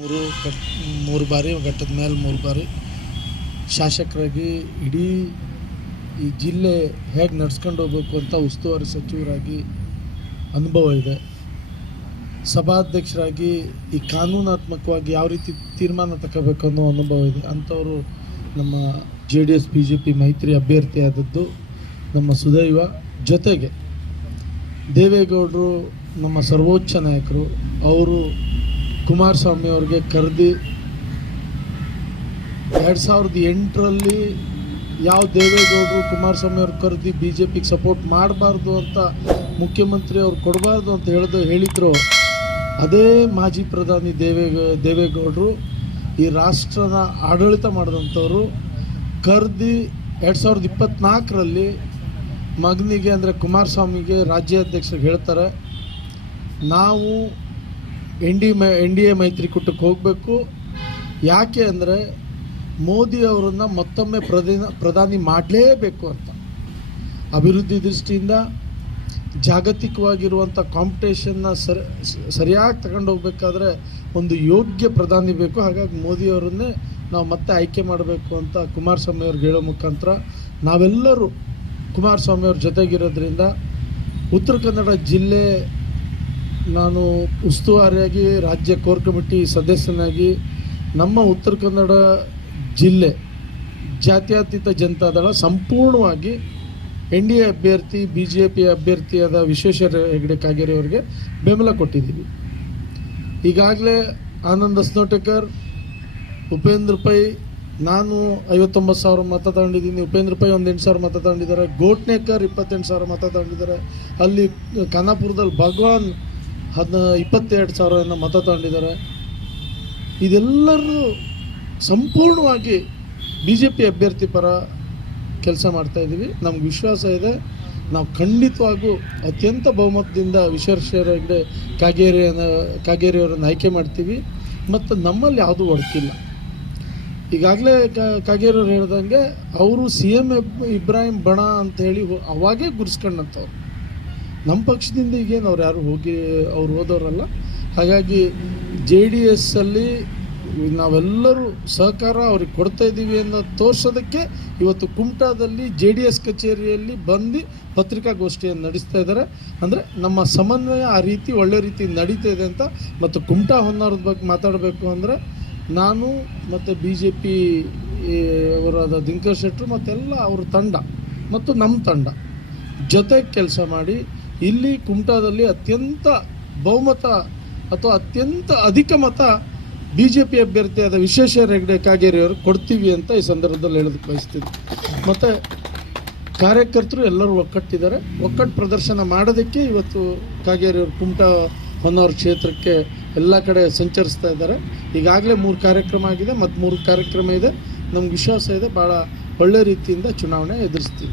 ಮೂರು ಘಟ್ ಮೂರು ಬಾರಿ, ಘಟ್ಟದ ಮೇಲೆ ಮೂರು ಬಾರಿ. ಶಾಸಕರಾಗಿ ಇಡೀ ಈ ಜಿಲ್ಲೆ ಹೇಗೆ ನಡ್ಸ್ಕೊಂಡು ಹೋಗ್ಬೇಕು ಅಂತ ಉಸ್ತುವಾರಿ ಸಚಿವರಾಗಿ ಅನುಭವ ಇದೆ. ಸಭಾಧ್ಯಕ್ಷರಾಗಿ ಈ ಕಾನೂನಾತ್ಮಕವಾಗಿ ಯಾವ ರೀತಿ ತೀರ್ಮಾನ ತಗೋಬೇಕು ಅನ್ನೋ ಅನುಭವ ಇದೆ. ಅಂಥವರು ನಮ್ಮ J D S, B J P ಮೈತ್ರಿ ಅಭ್ಯರ್ಥಿಯಾದದ್ದು ನಮ್ಮ ಸುದೈವ. ಜೊತೆಗೆ ದೇವೇಗೌಡರು ನಮ್ಮ ಸರ್ವೋಚ್ಚ ನಾಯಕರು, ಅವರು ಕುಮಾರಸ್ವಾಮಿ ಅವ್ರಿಗೆ ಕರೆದಿ ಎರಡು ಸಾವಿರದ ಎಂಟರಲ್ಲಿ ಯಾವ ದೇವೇಗೌಡರು ಕುಮಾರಸ್ವಾಮಿ ಅವ್ರು ಕರೆದಿ ಬಿ ಜೆ ಪಿಗೆ ಸಪೋರ್ಟ್ ಮಾಡಬಾರ್ದು ಅಂತ ಮುಖ್ಯಮಂತ್ರಿ ಅವ್ರು ಕೊಡಬಾರ್ದು ಅಂತ ಹೇಳ್ದು, ಹೇಳಿದ್ರು. ಅದೇ ಮಾಜಿ ಪ್ರಧಾನಿ ದೇವೇ, ದೇವೇಗೌಡರು ಈ ರಾಷ್ಟ್ರದ ಆಡಳಿತ ಮಾಡಿದಂಥವ್ರು ಕರೆದಿ ಎರಡು ಸಾವಿರದ ಇಪ್ಪತ್ತ್ನಾಲ್ಕರಲ್ಲಿ ಮಗನಿಗೆ ಅಂದರೆ ಕುಮಾರಸ್ವಾಮಿಗೆ ರಾಜ್ಯಾಧ್ಯಕ್ಷರಿಗೆ ಹೇಳ್ತಾರೆ, ನಾವು ಎನ್ ಡಿ ಮೈ ಎನ್ ಡಿ ಎ ಮೈತ್ರಿಕೂಟಕ್ಕೆ ಹೋಗಬೇಕು. ಯಾಕೆ ಅಂದರೆ ಮೋದಿ ಅವರನ್ನು ಮತ್ತೊಮ್ಮೆ ಪ್ರಧಾನ, ಪ್ರಧಾನಿ ಮಾಡಲೇಬೇಕು ಅಂತ. ಅಭಿವೃದ್ಧಿ ದೃಷ್ಟಿಯಿಂದ ಜಾಗತಿಕವಾಗಿರುವಂಥ ಕಾಂಪಿಟೇಷನ್ನ ಸರಿ, ಸರಿಯಾಗಿ ತಗೊಂಡು ಹೋಗ್ಬೇಕಾದ್ರೆ ಒಂದು ಯೋಗ್ಯ ಪ್ರಧಾನಿ ಬೇಕು. ಹಾಗಾಗಿ ಮೋದಿಯವರನ್ನೇ ನಾವು ಮತ್ತೆ ಆಯ್ಕೆ ಮಾಡಬೇಕು ಅಂತ ಕುಮಾರಸ್ವಾಮಿ ಅವ್ರಿಗೆ ಹೇಳೋ ಮುಖಾಂತರ ನಾವೆಲ್ಲರೂ ಕುಮಾರಸ್ವಾಮಿ ಅವ್ರ ಜೊತೆಗಿರೋದ್ರಿಂದ ಉತ್ತರ ಕನ್ನಡ ಜಿಲ್ಲೆ ನಾನು ಉಸ್ತುವಾರಿಯಾಗಿ ರಾಜ್ಯ ಕೋರ್ ಕಮಿಟಿ ಸದಸ್ಯನಾಗಿ ನಮ್ಮ ಉತ್ತರ ಕನ್ನಡ ಜಿಲ್ಲೆ ಜಾತ್ಯತೀತ ಜನತಾದಳ ಸಂಪೂರ್ಣವಾಗಿ ಎನ್ ಡಿ ಎ ಅಭ್ಯರ್ಥಿ, ಬಿ ಜೆ ಪಿ ಅಭ್ಯರ್ಥಿಯಾದ ವಿಶ್ವೇಶ್ವರ ಹೆಗಡೆ ಕಾಗೇರಿ ಅವರಿಗೆ ಬೆಂಬಲ ಕೊಟ್ಟಿದ್ದೀವಿ. ಈಗಾಗಲೇ ಆನಂದ್ ಅಸ್ನೋಟೇಕರ್ ಉಪೇಂದ್ರ ಪೈ, ನಾನು ಐವತ್ತೊಂಬತ್ತು ಸಾವಿರ ಮತ ತಗೊಂಡಿದ್ದೀನಿ. ಉಪೇಂದ್ರ ಪೈ ಒಂದು ಎಂಟು ಸಾವಿರ ಮತ ತಗೊಂಡಿದ್ದಾರೆ. ಗೋಟ್ನೇಕರ್ ಇಪ್ಪತ್ತೆಂಟು ಸಾವಿರ ಮತ ತಗೊಂಡಿದ್ದಾರೆ. ಅಲ್ಲಿ ಖಾನಾಪುರದಲ್ಲಿ ಭಗವಾನ್ ಹದಿನ ಇಪ್ಪತ್ತೆರಡು ಸಾವಿರನ ಮತ ತಗೊಂಡಿದ್ದಾರೆ ಇದೆಲ್ಲರೂ ಸಂಪೂರ್ಣವಾಗಿ ಬಿ ಜೆ ಪಿ ಅಭ್ಯರ್ಥಿ ಪರ ಕೆಲಸ ಮಾಡ್ತಾ ಇದ್ದೀವಿ. ನಮ್ಗೆ ವಿಶ್ವಾಸ ಇದೆ. ನಾವು ಖಂಡಿತವಾಗೂ ಅತ್ಯಂತ ಬಹುಮತದಿಂದ ವಿಶ್ವೇಶ್ವರ ಹೆಗ್ಡೆ ಕಾಗೇರಿಯನ್ನು ಕಾಗೇರಿಯವರನ್ನು ಆಯ್ಕೆ ಮಾಡ್ತೀವಿ. ಮತ್ತು ನಮ್ಮಲ್ಲಿ ಯಾವುದೂ ಒಡಕಿಲ್ಲ. ಈಗಾಗಲೇ ಕಾಗೇರಿಯವ್ರು ಹೇಳ್ದಂಗೆ ಅವರು ಸಿ ಎಂ ಇಬ್ರಾಹಿಂ ಬಣ ಅಂತ ಹೇಳಿ ಅವಾಗೇ ಗುರ್ಸ್ಕೊಂಡಂಥವ್ರು. ನಮ್ಮ ಪಕ್ಷದಿಂದ ಈಗೇನು ಅವ್ರು ಯಾರು ಹೋಗಿ, ಅವ್ರು ಹೋದವರಲ್ಲ. ಹಾಗಾಗಿ ಜೆ ಡಿ ಎಸ್ಸಲ್ಲಿ ನಾವೆಲ್ಲರೂ ಸಹಕಾರ ಅವ್ರಿಗೆ ಕೊಡ್ತಾ ಇದ್ದೀವಿ ಅನ್ನೋ ತೋರಿಸೋದಕ್ಕೆ ಇವತ್ತು ಕುಮಟಾದಲ್ಲಿ ಜೆ ಡಿ ಎಸ್ ಕಚೇರಿಯಲ್ಲಿ ಬಂದು ಪತ್ರಿಕಾಗೋಷ್ಠಿಯನ್ನು ನಡೆಸ್ತಾ ಇದ್ದಾರೆ. ಅಂದರೆ ನಮ್ಮ ಸಮನ್ವಯ ಆ ರೀತಿ, ಒಳ್ಳೆ ರೀತಿ ನಡೀತಾ ಇದೆ ಅಂತ ಮತ್ತು ಕುಮಟಾ ಹೊನ್ನಾರದ ಬಗ್ಗೆ ಮಾತಾಡಬೇಕು ಅಂದರೆ ನಾನು ಮತ್ತು ಬಿ ಜೆ ಪಿ ಅವರಾದ ದಿನಕರ್ ಶೆಟ್ಟರು ಮತ್ತೆಲ್ಲ ಅವ್ರ ತಂಡ ಮತ್ತು ನಮ್ಮ ತಂಡ ಜೊತೆಗೆ ಕೆಲಸ ಮಾಡಿ ಇಲ್ಲಿ ಕುಮಟಾದಲ್ಲಿ ಅತ್ಯಂತ ಬಹುಮತ ಅಥವಾ ಅತ್ಯಂತ ಅಧಿಕ ಮತ ಬಿ ಜೆ ಪಿ ಅಭ್ಯರ್ಥಿಯಾದ ವಿಶ್ವೇಶ್ವರ ಹೆಗಡೆ ಕಾಗೇರಿಯವರು ಕೊಡ್ತೀವಿ ಅಂತ ಈ ಸಂದರ್ಭದಲ್ಲಿ ಹೇಳೋದಕ್ಕೆ ಬಯಸ್ತೀನಿ. ಮತ್ತು ಕಾರ್ಯಕರ್ತರು ಎಲ್ಲರೂ ಒಕ್ಕಟ್ಟಿದ್ದಾರೆ. ಒಕ್ಕಟ್ಟು ಪ್ರದರ್ಶನ ಮಾಡೋದಕ್ಕೆ ಇವತ್ತು ಕಾಗೇರಿ ಅವರು ಕುಮಟಾ ಹೊನ್ನಾವರ ಕ್ಷೇತ್ರಕ್ಕೆ ಎಲ್ಲ ಕಡೆ ಸಂಚರಿಸ್ತಾ ಇದ್ದಾರೆ. ಈಗಾಗಲೇ ಮೂರು ಕಾರ್ಯಕ್ರಮ ಆಗಿದೆ. ಮತ್ತು ಮೂರು ಕಾರ್ಯಕ್ರಮ ಇದೆ. ನಮ್ಗೆ ವಿಶ್ವಾಸ ಇದೆ. ಭಾಳ ಒಳ್ಳೆ ರೀತಿಯಿಂದ ಚುನಾವಣೆ ಎದುರಿಸ್ತೀವಿ.